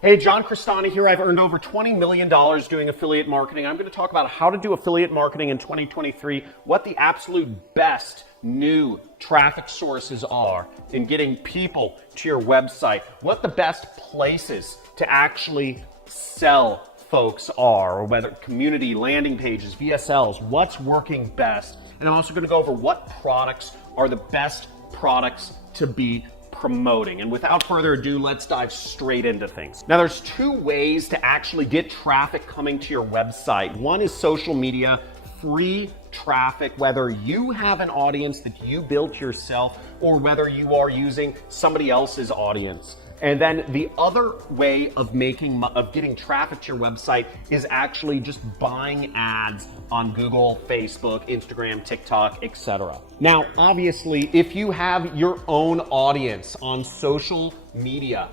Hey, John Crestani here. I've earned over $20 million doing affiliate marketing. I'm going to talk about how to do affiliate marketing in 2023, what the absolute best new traffic sources are in getting people to your website, what the best places to actually sell folks are, or whether community landing pages, VSLs, what's working best. And I'm also going to go over what products are the best products to be promoting. And without further ado, let's dive straight into things. Now, there's two ways to actually get traffic coming to your website. One is social media, free traffic, whether you have an audience that you built yourself or whether you are using somebody else's audience. And then the other way of getting traffic to your website is actually just buying ads on Google, Facebook, Instagram, TikTok, etc. Now, obviously, if you have your own audience on social media,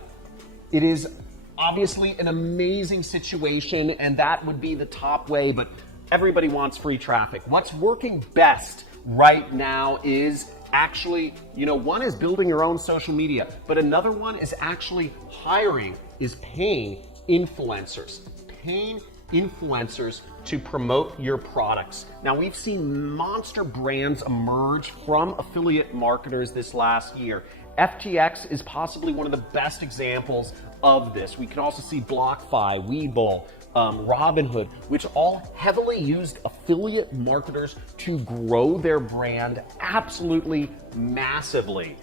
it is obviously an amazing situation, and that would be the top way, but everybody wants free traffic. What's working best right now is actually, one is building your own social media, but another one is actually paying influencers. Paying influencers to promote your products. Now, we've seen monster brands emerge from affiliate marketers this last year. FTX is possibly one of the best examples of this. We can also see BlockFi, Webull, Robinhood, which all heavily used affiliate marketers to grow their brand absolutely massively.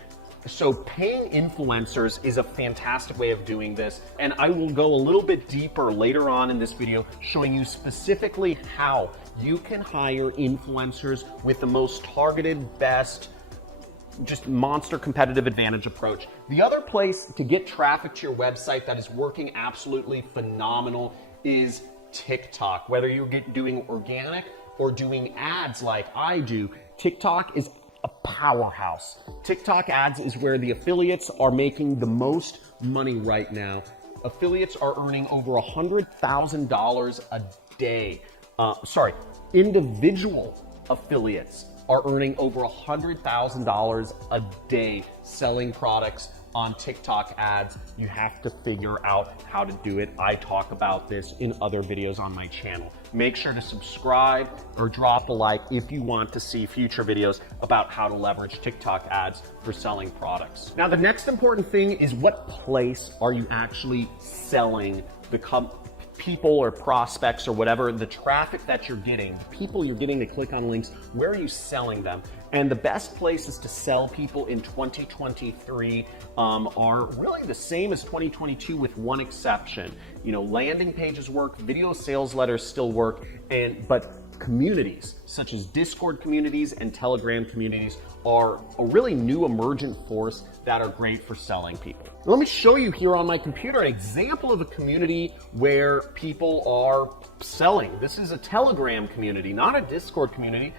So paying influencers is a fantastic way of doing this, and I will go a little bit deeper later on in this video showing you specifically how you can hire influencers with the most targeted, best, just monster competitive advantage approach. The other place to get traffic to your website that is working absolutely phenomenal is TikTok. Whether you're doing organic or doing ads like I do, TikTok is a powerhouse. TikTok ads is where the affiliates are making the most money right now. Affiliates are earning over $100,000 a day. Individual affiliates are earning over $100,000 a day selling products on TikTok ads. You have to figure out how to do it. I talk about this in other videos on my channel. Make sure to subscribe or drop a like if you want to see future videos about how to leverage TikTok ads for selling products. Now, the next important thing is what place are you actually selling the people or prospects or whatever, the traffic that you're getting, the people you're getting to click on links, where are you selling them? And the best places to sell people in 2023 are really the same as 2022 with one exception. Landing pages work, video sales letters still work, but communities such as Discord communities and Telegram communities are a really new emergent force that are great for selling people. Let me show you here on my computer an example of a community where people are selling. This is a Telegram community, not a Discord community,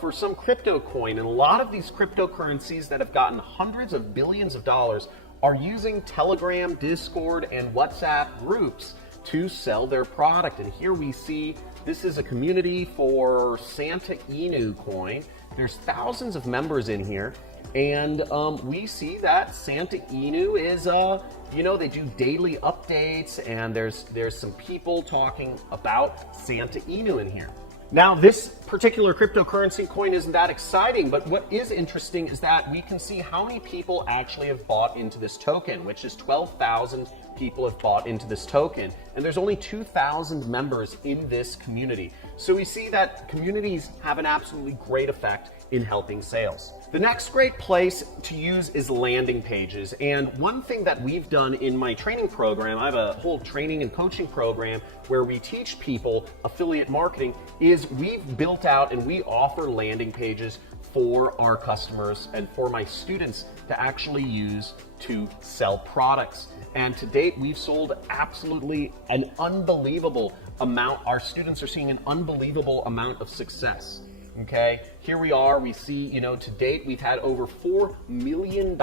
for some crypto coin. And a lot of these cryptocurrencies that have gotten hundreds of billions of dollars are using Telegram, Discord, and WhatsApp groups to sell their product. And here we see this is a community for Santa Inu coin. There's thousands of members in here, and we see that Santa Inu is, they do daily updates, and there's some people talking about Santa Inu in here. Now, this particular cryptocurrency coin isn't that exciting, but what is interesting is that we can see how many people actually have bought into this token, which is 12,000 people have bought into this token, and there's only 2,000 members in this community. So we see that communities have an absolutely great effect in helping sales. The next great place to use is landing pages. And one thing that we've done in my training program, I have a whole training and coaching program where we teach people affiliate marketing, is we've built out and we offer landing pages for our customers and for my students to actually use to sell products. And to date, we've sold absolutely an unbelievable amount. Our students are seeing an unbelievable amount of success. Okay, here we are. We see, to date, we've had over $4 million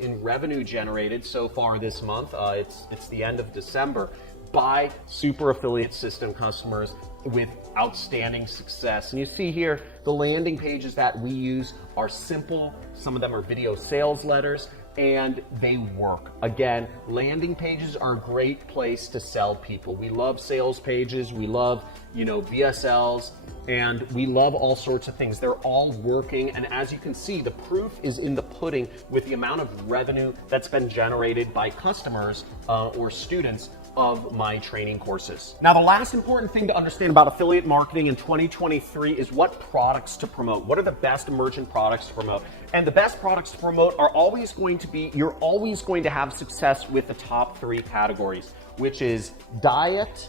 in revenue generated so far this month. It's the end of December by Super Affiliate System customers with outstanding success. And you see here, the landing pages that we use are simple. Some of them are video sales letters. and they work. Again, landing pages are a great place to sell people. We love sales pages, we love, VSLs, and we love all sorts of things. They're all working, and as you can see, the proof is in the pudding with the amount of revenue that's been generated by customers or students of my training courses. Now, the last important thing to understand about affiliate marketing in 2023 is what products to promote. What are the best emergent products to promote? And the best products to promote are always going to be, you're always going to have success with the top 3 categories, which is diet,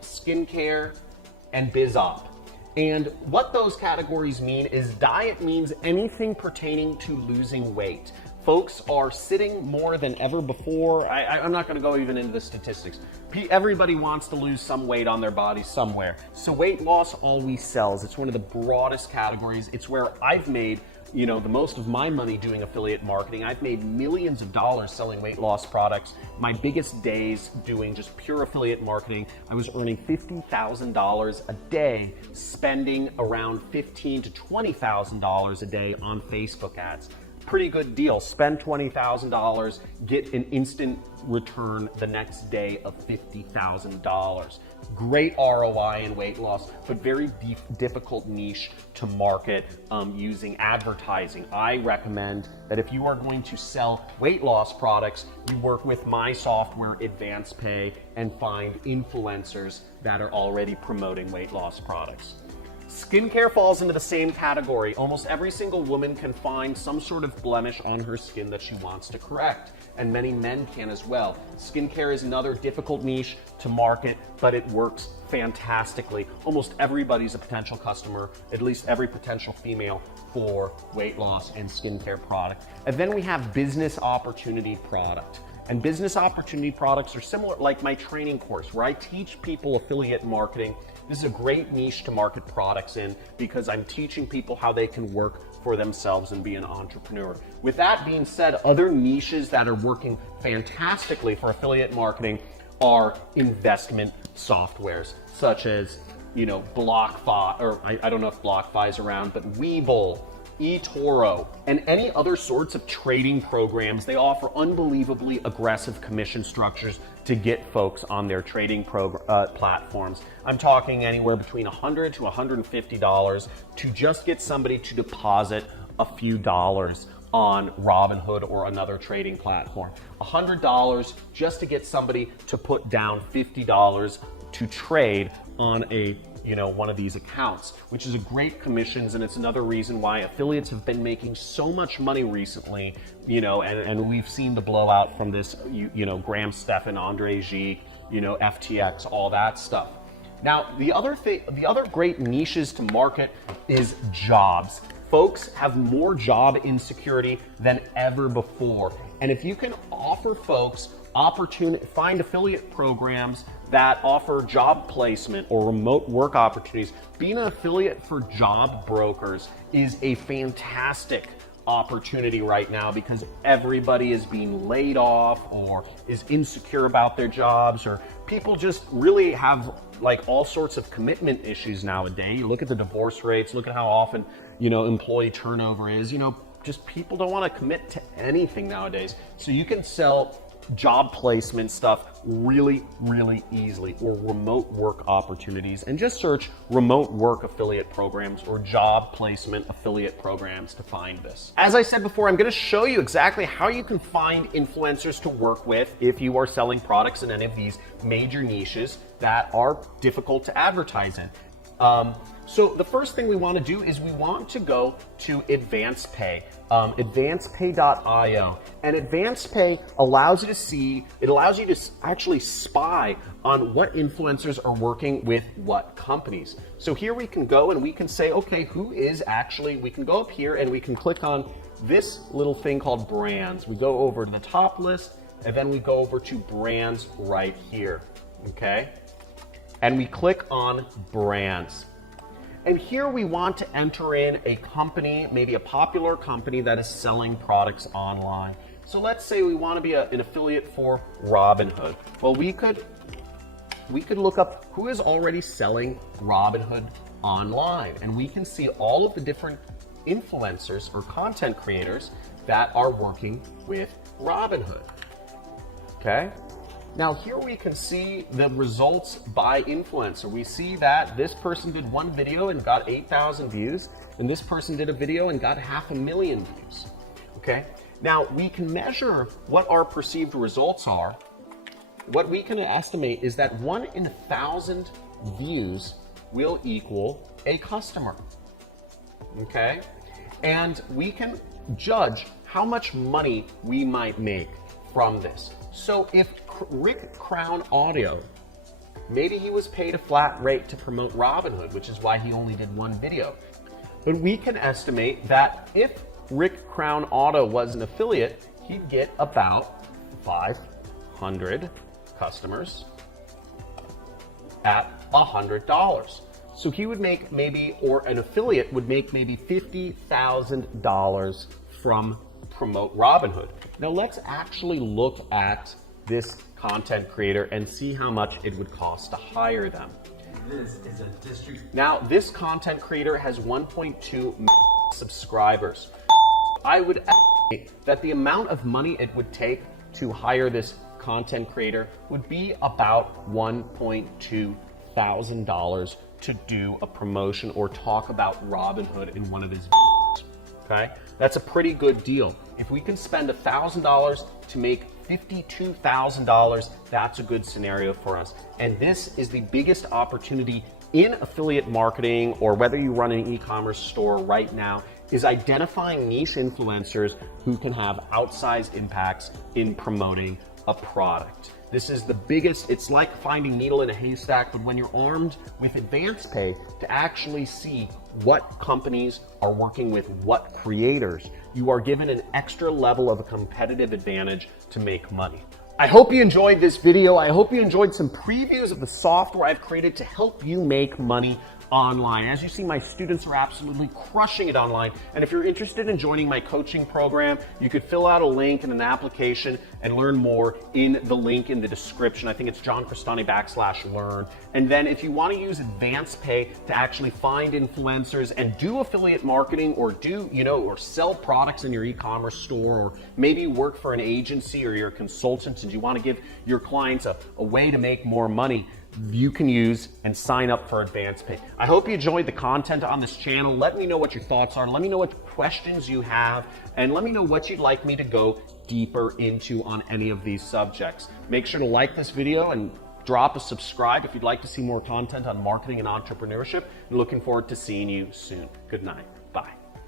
skincare, and biz op. And what those categories mean is diet means anything pertaining to losing weight. Folks are sitting more than ever before. I'm not going to go even into the statistics. Everybody wants to lose some weight on their body somewhere. So weight loss always sells. It's one of the broadest categories. It's where I've made the most of my money doing affiliate marketing. I've made millions of dollars selling weight loss products. My biggest days doing just pure affiliate marketing, I was earning $50,000 a day, spending around $15,000 to $20,000 a day on Facebook ads. Pretty good deal. Spend $20,000, get an instant return the next day of $50,000. Great ROI in weight loss, but very difficult niche to market using advertising. I recommend that if you are going to sell weight loss products, you work with my software, AdvancePay, and find influencers that are already promoting weight loss products. Skincare falls into the same category. Almost every single woman can find some sort of blemish on her skin that she wants to correct, and many men can as well. Skincare is another difficult niche to market, but it works fantastically. Almost everybody's a potential customer, at least every potential female, for weight loss and skincare product. And then we have business opportunity product. And business opportunity products are similar, like my training course, where I teach people affiliate marketing. This is a great niche to market products in because I'm teaching people how they can work for themselves and be an entrepreneur. With that being said, other niches that are working fantastically for affiliate marketing are investment softwares, such as, BlockFi, or I don't know if BlockFi is around, but Webull, eToro, and any other sorts of trading programs. They offer unbelievably aggressive commission structures to get folks on their trading platforms. I'm talking anywhere between $100 to $150 to just get somebody to deposit a few dollars on Robinhood or another trading platform. $100 just to get somebody to put down $50 to trade on one of these accounts, which is a great commissions, and it's another reason why affiliates have been making so much money recently, and we've seen the blowout from this, Graham Stephan, Andre Gide, FTX, all that stuff. Now, the other great niches to market is jobs. Folks have more job insecurity than ever before. And if you can offer folks find affiliate programs that offer job placement or remote work opportunities, being an affiliate for job brokers is a fantastic opportunity right now because everybody is being laid off or is insecure about their jobs, or people just really have all sorts of commitment issues nowadays. You look at the divorce rates, look at how often, employee turnover is, just people don't want to commit to anything nowadays. So you can sell job placement stuff really, really easily, or remote work opportunities, and just search remote work affiliate programs or job placement affiliate programs to find this. As I said before, I'm going to show you exactly how you can find influencers to work with if you are selling products in any of these major niches that are difficult to advertise in. So the first thing we want to do is we want to go to AdvancePay, AdvancePay.io. And AdvancePay allows you to actually spy on what influencers are working with what companies. So here we can go and we can say, okay, we can go up here and we can click on this little thing called brands. We go over to the top list and then we go over to brands right here, okay? And we click on brands. And here we want to enter in a company, maybe a popular company that is selling products online. So let's say we want to be an affiliate for Robinhood. Well, we could look up who is already selling Robinhood online, and we can see all of the different influencers or content creators that are working with Robinhood. Okay? Now here we can see the results by influencer. We see that this person did one video and got 8,000 views, and this person did a video and got 500,000 views. Okay? Now we can measure what our perceived results are. What we can estimate is that 1 in 1,000 views will equal a customer. Okay? And we can judge how much money we might make from this. So if Rick Crown Audio, maybe he was paid a flat rate to promote Robinhood, which is why he only did one video. But we can estimate that if Rick Crown Auto was an affiliate, he'd get about 500 customers at $100. So he would make maybe, or an affiliate would make maybe $50,000 from promote Robinhood. Now let's actually look at this content creator and see how much it would cost to hire them. This is a district. Now this content creator has 1.2 subscribers. I would estimate that the amount of money it would take to hire this content creator would be about $1.2 thousand to do a promotion or talk about Robinhood in one of his videos. Okay? That's a pretty good deal. If we can spend $1,000 to make $52,000, that's a good scenario for us. And this is the biggest opportunity in affiliate marketing, or whether you run an e-commerce store right now, is identifying niche influencers who can have outsized impacts in promoting a product. This is the biggest, it's like finding needle in a haystack, but when you're armed with AdvancePay to actually see what companies are working with what creators, you are given an extra level of a competitive advantage to make money. I hope you enjoyed this video. I hope you enjoyed some previews of the software I've created to help you make money online. As you see, my students are absolutely crushing it online. And if you're interested in joining my coaching program, you could fill out a link in an application and learn more in the link in the description. I think it's johncristani.com/learn. And then if you want to use AdvancePay to actually find influencers and do affiliate marketing, or do, or sell products in your e-commerce store, or maybe you work for an agency or you're a consultant and you want to give your clients a way to make more money, you can use and sign up for AdvancePay. I hope you enjoyed the content on this channel. Let me know what your thoughts are. Let me know what questions you have, and let me know what you'd like me to go deeper into on any of these subjects. Make sure to like this video and drop a subscribe if you'd like to see more content on marketing and entrepreneurship. I'm looking forward to seeing you soon. Good night.